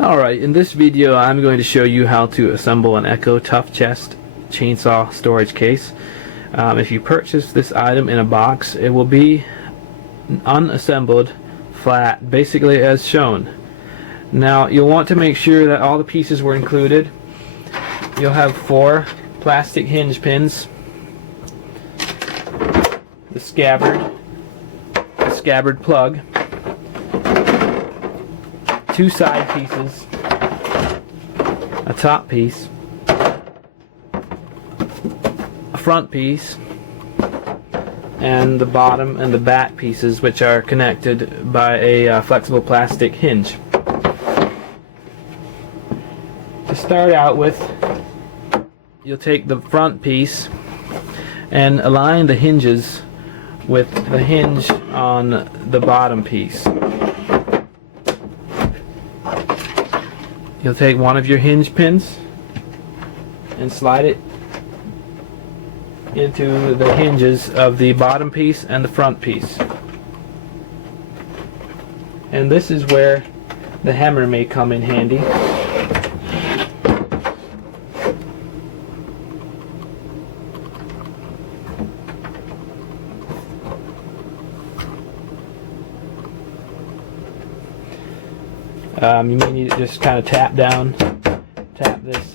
Alright, in this video I'm going to show you how to assemble an ECHO ToughChest chainsaw storage case. If you purchase this item in a box, it will be unassembled, flat, basically as shown. Now you'll want to make sure that all the pieces were included. You'll have 4 plastic hinge pins, the scabbard plug, 2 side pieces, a top piece, a front piece, and the bottom and the back pieces, which are connected by a flexible plastic hinge. To start out with, you'll take the front piece and align the hinges with the hinge on the bottom piece. You'll take one of your hinge pins and slide it into the hinges of the bottom piece and the front piece. And this is where the hammer may come in handy. You may need to just kind of tap this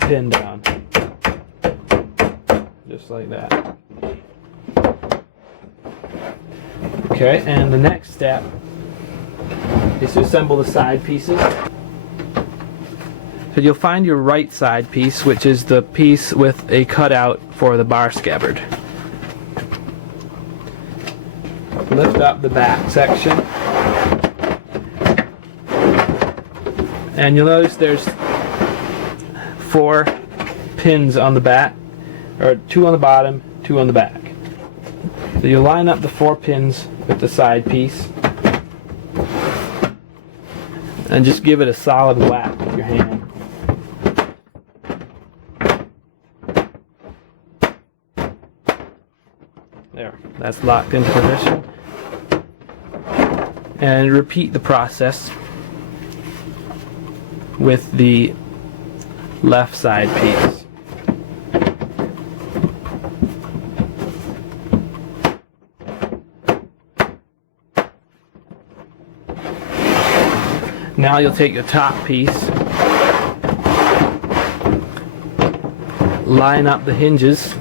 pin down, just like that. Okay, and the next step is to assemble the side pieces. So you'll find your right side piece, which is the piece with a cutout for the bar scabbard. Lift up the back section, and you'll notice there's 4 pins on the back, or 2 on the bottom, 2 on the back. So you'll line up the 4 pins with the side piece and just give it a solid whack with your hand. There, that's locked into position. And repeat the process with the left side piece. Now you'll take your top piece, line up the hinges,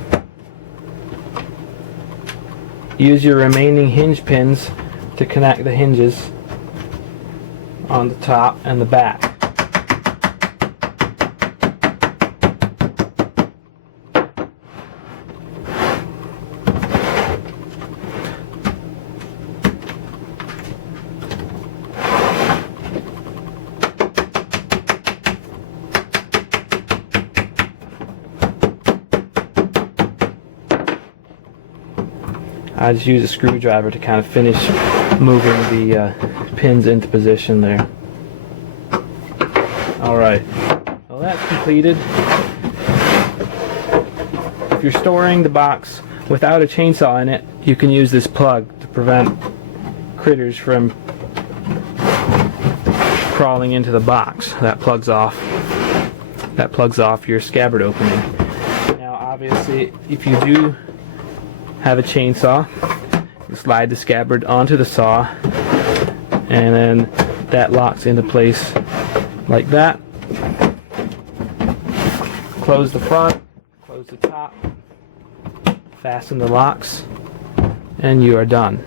use your remaining hinge pins to connect the hinges on the top and the back. I just use a screwdriver to kind of finish moving the pins into position there. Alright, well that's completed. If you're storing the box without a chainsaw in it, you can use this plug to prevent critters from crawling into the box. That plugs off your scabbard opening. Now obviously, if you do have a chainsaw, you slide the scabbard onto the saw, and then that locks into place like that. Close the front, close the top, fasten the locks, and you are done.